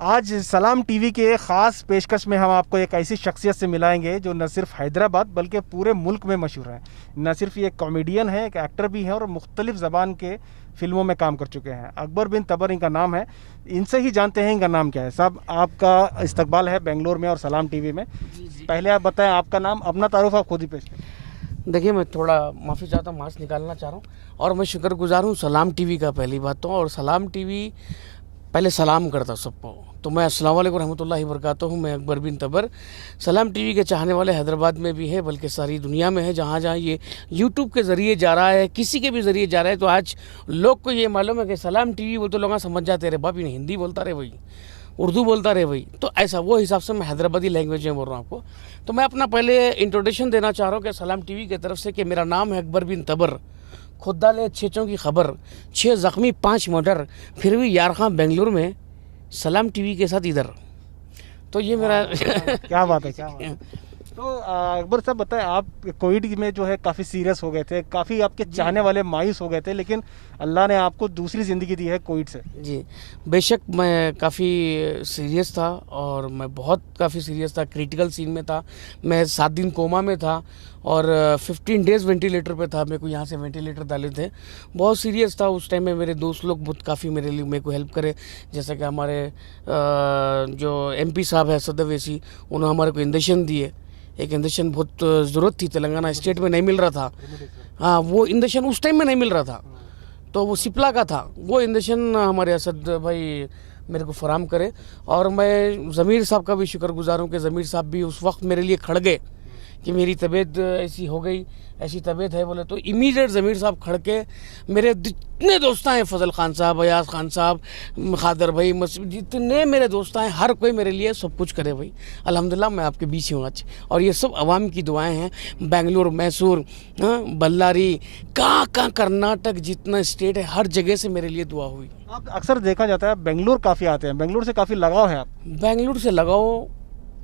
आज सलाम टीवी के ख़ास पेशकश में हम आपको एक ऐसी शख्सियत से मिलाएंगे जो न सिर्फ हैदराबाद बल्कि पूरे मुल्क में मशहूर है। न सिर्फ ये कॉमेडियन है, एक एक्टर भी हैं और मुख्तलिफ ज़बान के फ़िल्मों में काम कर चुके हैं। अकबर बिन तबर इनका नाम है। इनसे ही जानते हैं इनका नाम क्या है। साहब, आपका इस्तकबाल है बेंगलोर में और सलाम टीवी में। पहले आप बताएं आपका नाम, अपना तारुफ आप खुद ही पेश करें। देखिए, मैं थोड़ा माफ़ी चाहता हूँ, मास्क निकालना चाह रहा हूँ और मैं शुक्रगुजार हूँ सलाम टीवी का पहली बात तो। और सलाम टीवी पहले सलाम करता सबको, तो मैं अस्सलाम वालेकुम रहमतुल्लाहि वबरकातुहू। मैं अकबर बिन तबर। सलाम टीवी के चाहने वाले हैदराबाद में भी है, बल्कि सारी दुनिया में है। जहाँ जहाँ ये यूट्यूब के ज़रिए जा रहा है, किसी के भी ज़रिए जा रहा है, तो आज लोग को ये मालूम है कि सलाम टीवी बोल तो लोग समझ जाते रहे, बाप ने हिंदी बोलता रहे वही, उर्दू बोलता रहे वही, तो ऐसा वो हिसाब से मैं हैदराबादी लैंग्वेज में बोल रहा हूँ आपको। तो मैं अपना पहले इंट्रोडक्शन देना चाह रहा हूँ कि सलाम टीवी की तरफ से कि मेरा नाम है अकबर बिन तबर। खुदा ले 6 की खबर, 6 ज़ख्मी 5 मर्डर, फिर भी यार खां बेंगलुरु में, सलाम टीवी के साथ इधर। तो ये मेरा क्या बात है, क्या बात है। तो अकबर साहब बताएं, आप कोविड में जो है काफ़ी सीरियस हो गए थे, काफ़ी आपके चाहने वाले मायूस हो गए थे, लेकिन अल्लाह ने आपको दूसरी ज़िंदगी दी है कोविड से। जी, बेशक मैं काफ़ी सीरियस था और मैं बहुत काफ़ी सीरियस था, क्रिटिकल सीन में था। मैं 7 दिन कोमा में था और 15 डेज़ वेंटिलेटर पे था। मेरे को यहाँ से वेंटिलेटर डाले थे, बहुत सीरियस था। उस टाइम में मेरे दोस्त लोग बहुत काफ़ी मेरे को हेल्प करे, जैसे कि हमारे जो MP साहब है सदर वैसी, उन्होंने हमारे को इंजेक्शन दिए। एक इंजेक्शन बहुत ज़रूरत थी, तेलंगाना स्टेट में नहीं मिल रहा था। हाँ, वो इंजेक्शन उस टाइम में नहीं मिल रहा था, तो वो सिप्ला का था। वो इंजेक्शन हमारे असद भाई मेरे को फराम करे। और मैं ज़मीर साहब का भी शुक्रगुजार हूँ कि ज़मीर साहब भी उस वक्त मेरे लिए खड़ गए कि मेरी तबीयत ऐसी हो गई, ऐसी तबीयत है बोले, तो इमीडिएट ज़मीर साहब खड़ के मेरे जितने दोस्त हैं, फजल खान साहब, अयाज खान साहब, खादर भाई, जितने मेरे दोस्त हैं, हर कोई मेरे लिए सब कुछ करे भाई। अल्हम्दुलिल्लाह मैं आपके बीच हूँ आज, और ये सब अवाम की दुआएं हैं। बेंगलुरु, मैसूर, बल्लारी, कहाँ कर्नाटक, जितना स्टेट है, हर जगह से मेरे लिए दुआ हुई। आप अक्सर देखा जाता है बेंगलोर काफ़ी आते हैं, बेंगलोर से काफ़ी लगाव है आप। बेंगलुरु से लगाव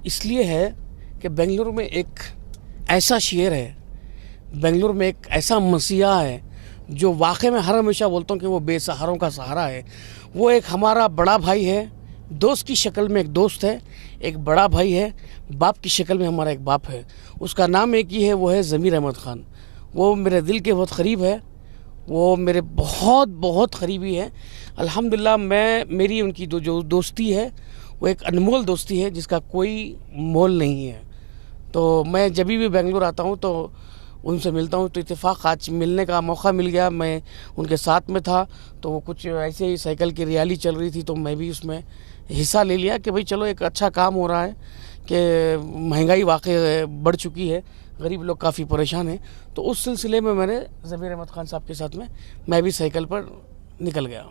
इसलिए है कि बेंगलुरु में एक ऐसा शेर है, बेंगलुरु में एक ऐसा मसीहा है जो वाकई में हर हमेशा बोलता हूँ कि वो बेसहारों का सहारा है। वो एक हमारा बड़ा भाई है, दोस्त की शक्ल में एक दोस्त है, एक बड़ा भाई है, बाप की शक्ल में हमारा एक बाप है। उसका नाम एक ही है, वो है ज़मीर अहमद ख़ान। वो मेरे दिल के बहुत करीब है, वो मेरे बहुत बहुत करीबी है। अल्हम्दुलिल्लाह मेरी उनकी जो दोस्ती है वो एक अनमोल दोस्ती है जिसका कोई मोल नहीं है। तो मैं जब भी बेंगलुरु आता हूँ तो उनसे मिलता हूँ। तो इत्तेफाक आज मिलने का मौका मिल गया, मैं उनके साथ में था, तो वो कुछ ऐसे ही साइकिल की रैली चल रही थी, तो मैं भी उसमें हिस्सा ले लिया कि भाई चलो एक अच्छा काम हो रहा है कि महंगाई वाकई बढ़ चुकी है, गरीब लोग काफ़ी परेशान हैं। तो उस सिलसिले में मैंने ज़मीर अहमद ख़ान साहब के साथ में मैं भी साइकिल पर निकल गया।